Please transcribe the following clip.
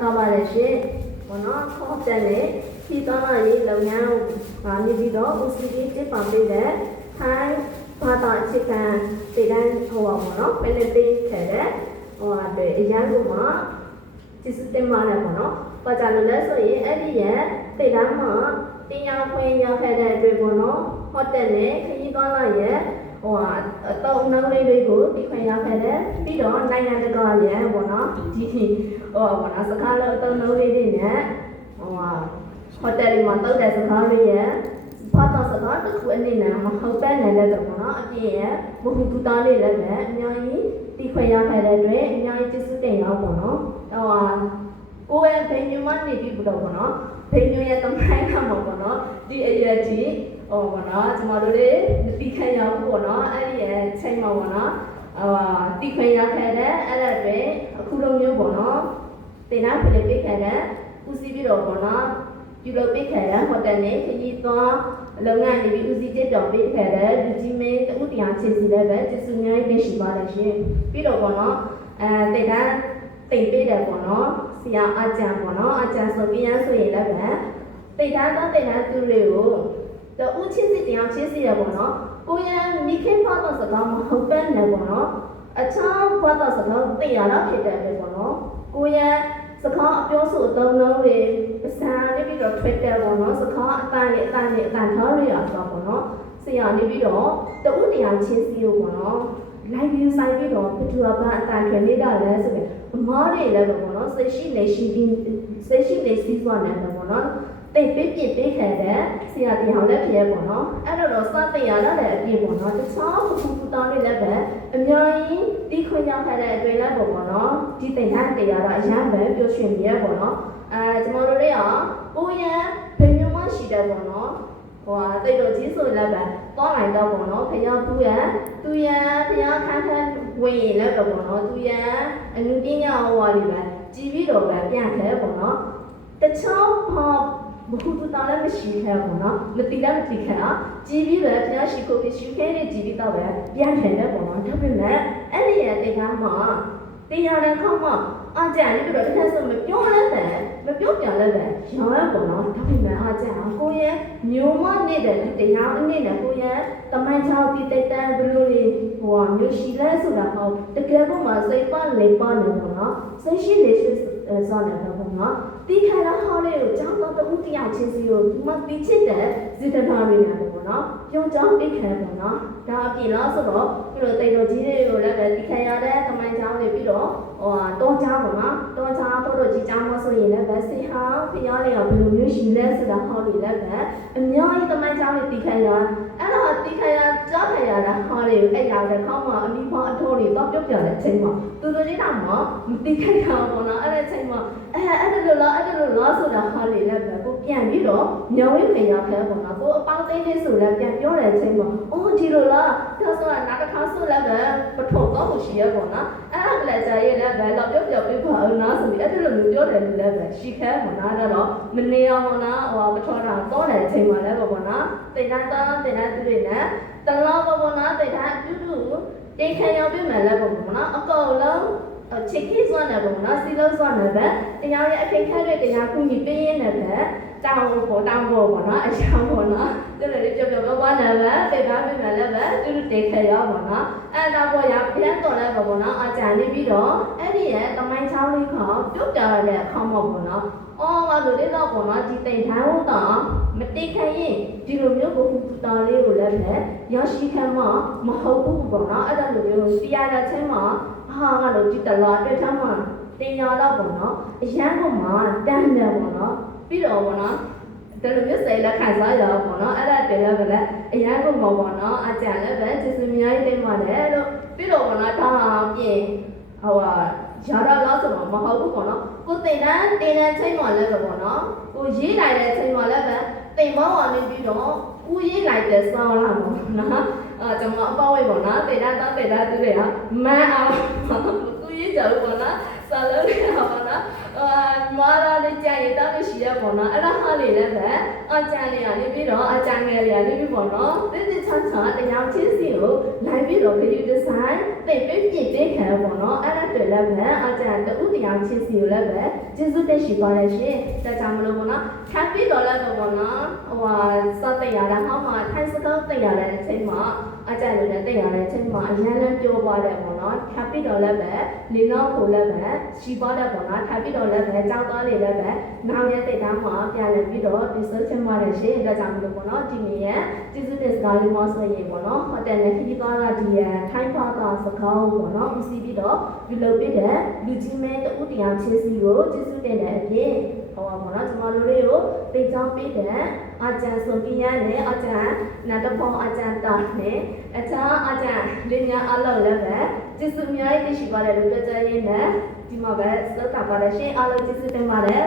ကားပါလေရှင်ဘောနော်ခေါ်တယ်လေဒီတော့ရေးလုံငန်းနေပြီးတော့ OCD တစ်ပါပေးတဲ့ထိုင်းဘာသာအခြေခံတည်တန်းဟောပါဘောနော်ပဲလေပေးခဲ့တဲ့ဟိုအတွက်အရန်ကမှဒီစတင်မှာလည်းဘောနော်ဘာကြလို့လဲဆိုရင်အဲ့ဒီရဲ့တည်တန်းမှာတင်ရောက်ခွင့်ရောက်ခဲ့တဲ့အတွက်ဘောနော်ဟောတယ်လေခရီးသွားလိုက်ရဲ့ဟိုအတော့နှောင်းလေးတွေကိုဒီခွင့်ရောက်ခဲ့တဲ့ပြီးတော့နိုင်ငံတကာရဲ့ဘောနော်ဒီဘောနော်စကားလို့အတော့နှောင်းလေးတွေနဲ့ဟိုတယ်မှာတောက်တဲ့စကားလေးရဲ့ဘာသာစကားတစ်ခုအနေနဲ့မဟုတ်တဲ့နယ်လည်းတော့နော်အပြင်ရဲ့ဘုဟုတူတာလေးလည်းပဲအများကြီးဒီခွင့်ရောက်ခဲ့တဲ့အတွက်အများကြီးကျေးဇူးတင်ရောက်ပေါ့နော်ကိုယ်ရဲ့ဘယ်ညမှနေပြီးတော့ပေါ့နော်ဘယ်ညရဲ့တမိုင်းကမှာပေါ့နော်ဒီအရွယ်ကြီးပေါ့နော်ကျွန်တော်တို့လေးဒီခံရဖို့ပေါ့နော်အဲ့ဒီရဲ့ချိန်မှာပေါ့နော်ဒီခွင့်ရောက်ခဲ့တဲ့အဲ့ဒါတွေအခုလိုမျိုးပေါ့နော်တင်နာဖိလစ်ပိခဲ့တဲ့ဦးစီးပြီးတော့ပေါ့နော်ပြုလုပ်ပေးခဲ့တဲ့ဟိုတယ်နဲ့ခရီးသွားလုပ်ငန်းတွေပြီးဦးစီးချက်တော်ပေးခဲ့တဲ့လူကြီးမင်းတဦးတရားချေစီလည်းပဲကျေးဇူးများကြီးရှိပါတယ်ရှင်ပြီးတော့ပေါ့နော်တင်တန်းတိတ်ပေးတယ်ပေါ့နော်ဆရာအကျံပေါ့နော်အကျံဆိုပြီးရန်ဆိုရင်လည်းပဲတိတ်တန်းတော့တိတ်တန်းသူတွေကိုတဦးချင်းစီတရားချင်းစီရပေါ့နော်ကိုရန်မိခင်ဖတ်တော့စကားမဟုတ်ပဲနဲ့ပေါ့နော်အခြားဖတ်တော့စကားသိရတော့ဖြစ်တယ်ပဲပေါ့နော်ကိုရန်စကားအပြောဆိုအသုံးလုံးတွေပစံနေပြီးတော့ Twitter ပေါ့နော်စကားအတန်နဲ့အတန်ထားရရဆိုပေါ့နော်ဆရာနေပြီးတော့တဦးတရားချင်းစီကိုပေါ့နော် live view ဆိုင်ပြီးတော့ဘယ်သူကဘာအတန်ထွင်နေတာလဲဆိုပြီးအမားတွေလည်းပေါ့နော်စိတ်ရှိနေရှိပြီးစိတ်ရှိနေစီးသွားနေတယ်ပေါ့နော်တိတ်ပေးပေးခဲ့တဲ့ဆရာတရားလည်းဖြစ်ပေါ့နော်အဲ့တော့စတင်ရတာလည်းအပြည့်ပေါ့နော်တခြားဘုသူတောင်းတွေလည်းပဲအများကြီးတီးခွင့်ရောက်ခဲ့တဲ့အတွင်းလည်းပေါ့နော်ဒီတင်ဟန်တရားတော့အရန်ပဲပျော်ရွှင်နေရပေါ့နော်ကျွန်တော်တို့တွေကကိုရန်ဘယ်မျိုးမှရှိတယ်ပေါ့နော်တိတ်တော့ကြီးဆိုလည်းပဲတောင်းလိုက်တော့ပေါ့နော်ဖျားဘူးရန်သူရန်ဖျားခန်းဝင်ရင်လည်းပေါ့နော်သူရန်အနုပညာဟောလေးပဲကြည်ပြီးတော့ပဲပြန်ခဲပေါ့နော်တခြားဘုသူတောင်းလည်းမရှိခဲ့ဘူးနော်မတိလည်းမတိခဲ့อ่ะကြည်ပြီးပဲဖျားရှိကိုပြီးရှုခဲနေကြည်ပြီးတော့ပဲပြန်ခဲတယ်ပေါ့နော်ဒါပေမဲ့အဲ့ဒီရဲ့တင်ကားမှာတရားတဲ့ခေါက်မှာအကြံလေးပြီးတော့တစ်ခါဆိုမပြောလည်းပဲမပြောပြန်လည်းပဲရောင်းရပေါ့နော်ဒါပေမဲ့အကြံကိုရဲ့မျိုးမနေတဲ့ဒီတရားအနေနဲ့ကိုရဲ့တမိုင်းချောင်းပြီးတက်တန်းဘလို့လေးမျိုးရှိလဲဆိုတာဟောတကယ်ပေါ့မှာစိတ်ပါလေပါနေပေါ့နော်စိတ်ရှိလေရှိစောနေတော့ပေါ့နော်ဒီခါလာဟောလေးကိုကျောင်းတော့တူတရားချင်းစီကိုဒီမှာပြီးချစ်တဲ့ဇေတနာတွေနဲ့ပေါ့နော်ပြောကြောင်းအိတ်ခံပေါ့နော်ဒါအပြင်တော့ဆိုတော့ပြီးတော့တိတ်တော်ကြီးတွေကိုလည်းပဲဒီခံရတဲ့တမိုင်းချောင်းတွေပြီးတော့တောချောင်းပေါ့နော်တောချောင်းတော်ကြီးချောင်းမဆိုရင်လည်းပဲစိဟာဖျားလေးကဘယ်လိုမျိုးရှိလဲဆိုတာဟောလေးလည်းပဲအများကြီးတမိုင်းချောင်းတွေဒီခံရအဲ့တော့ဒီခံရကြားခံရတာဟောလေးကိုအဲ့ရောက်တဲ့ခေါင်းမှာအမိဖွားအထိုးတွေတော့ပြုတ်ပြတဲ့အချိန်မှာသူတို့လေးတောင်မှမသိခဲ့တာပေါ့နော်အဲ့ဒီအချိန်မှာအဲ့ဒါလိုလားဆိုတာဟောလေးလည်းပဲကိုပြန်ပြီးတော့ညောင်းဝေးဖယ်ရောက်ခဲ့ပေါ့နော်ကိုအပေါင်းသိန်းလေးဆိုလည်းပြန်ပြောတဲ့အချိန်မှာအော်ဒီလိုလားဒါဆိုတာနာတစ်ခါဆိုလည်းပဲပထုံတော့ရှိရပေါ့နော်အဲ့ဒါကလည်းကြာရဲ့လည်းပဲတော့ပြောပြပါအောင်နော်ဆိုပြီးအဲ့ဒါလိုမျိုးပြောတယ်လို့လည်းပဲရှိခဲပေါ့နော်ဒါတော့မနေအောင်ပေါ့နော်ပထောတာတော့တဲ့အချိန်မှာလည်းပေါ့နော်တင်တန်းသူတွေနဲ့တလောပေါ့နော်တင်တန်းအတူတူတိတ်ခံရောက်ပြီမယ်လည်းပေါ့နော်အကုန်လုံးချစ်ကြီးစွမ်းတယ်ပေါ့နော်စီလုံးစွမ်းတယ်ပဲတရားရဲ့အခက်ခဲတွေတရားကူညီပေးရင်းနဲ့ပဲတောင်းဖို့ပေါ့နော်အရှောင်းပေါ့နော်သူတို့လည်းပြောပါနေပဲတိတ်သားပြီမယ်လည်းပဲသူတို့တိတ်ခဲရောက်ပေါ့နော်အဲ့ဒါပေါ့ရပြန်တော်လည်းပေါ့နော်အကြံနေပြီးတော့အဲ့ဒီရဲ့တမိုင်းချောင်းလေးကပြုတ်ပြရတဲ့အခါမှာပေါ့နော်ငါတို့လေးတော့ပေါ့နော်ဒီတိတ်ထိုင်းဟုတ်တော့မတိတ်ခဲရင်ဒီလိုမျိုးကိုတာလေးကိုလည်းပဲရရှိခံမှာမဟုတ်ဘူးပေါ့နော်အဲ့ဒါလိုမျိုးတရားတဲ့ချင်းမှာငါတို့ဒီတလားတွေ့ချမ်းမှာတင်ရတော့ပေါ့နော်အရန်ကမှတန်းတယ်ပေါ့နော်ပြီးတော့ပေါ့နော်ဒါလိုမျိုးစိတ်လက်ခံစားရတော့ပေါ့နော်အဲ့ဒါတည်းလည်းပဲအရန်ကမှပေါ့နော်အကြံလည်းပဲကျေးဇူးများကြီးတင်ပါတယ်လို့ပြီးတော့ပေါ့နော်ဒါပြင်ရတာလားဆိုတော့မဟုတ်ဘူးပေါ့နော်ကိုတင်တဲ့ချိန်မှာလည်းပေါ့နော်ကိုရေးလိုက်တဲ့ချိန်မှာလည်းပဲတင်မောင်းအောင်နေပြီးတော့ကိုရေးလိုက်တဲ့စောင်းလာပေါ့နော်ကျွန်တော်အပေါ့ဝေးပေါ့နော်တင်တဲ့သူတွေကမန်းအောင်ကိုရေးကြလို့ပေါ့နော်စာလုံးနေတာပေါ့နော်မာလာလေးကြာရတော့ရှိရ ရပေါ့နော်အဲ့ဒါဟာလေးလည်းပဲအကြံလေးကနေပြီးတော့အကြံငယ်လေးကနေပြီးပေါ့နော်တိတိချာချာတရားချင်းစီကိုလိုက်ပြီးတော့ video design တိတ်ပြည့်တဲ့ခံပေါ့နော်အဲ့ဒါတွေလည်းပဲအကြံတူတရားချင်းစီကိုလည်းပဲကျေးဇူးတင်ရှိပါတယ်ရှင်ဒါကြောင့်မလို့ပေါ့နော်ထပ်ပြီးတော့လည်းပေါ့နော်ဟိုဟာစတဲ့ရတာဟောမှာထိုင်စကောက်တဲ့ရတဲ့အချိန်မှာအကြံလေးနဲ့တဲ့ရတဲ့အချိန်မှာအရင်လည်းပြောပါတယ်ပေါ့နော်ထပ်ပြီးတော့လည်းပဲလေနောက်ကိုလည်းပဲရှိပါတယ်ပေါ့နော်ထပ်ပြီးတော့လည်းပဲကြောက်သွားလေလည်းပဲနောက်ရက်တဲ့တန်းမှာပြန်လည်ပြီးတော့ဒီဆိုချင်ပါတယ်ရှင်ဒါကြောင့်မလို့ပေါ့နော်ဒီနေ့ရဲ့ကျေးဇူးတင်စကားလေးမဆိုရင်ပေါ့နော်ဟိုတယ်နဲ့ခီးသွားတာဒီထိုင်းဘာသာစကားပေါ့နော်ဦးစီးပြီးတော့ဒီလိုပြတဲ့လူကြီးမဲတူတရားချင်းစီကိုကျေးဇူးတင်တဲ့အပြင်ဟောပါပေါ့နော်ကျွန်တော်တို့တွေကိုသိချောင်းပေးတဲ့အကြံဆုံးပြရတဲ့အကြံနာတဖောင်းအကြံတာနဲ့အခြားအကြံလေးများအလုပ်လည်းပဲကျေးဇူးအများကြီးရှိပါတယ်လို့ပြောကြရင်းနဲ့ဒီမှာပဲစတာပါလဲရှင်အားလုံးကျေးဇူးတင်ပါတယ်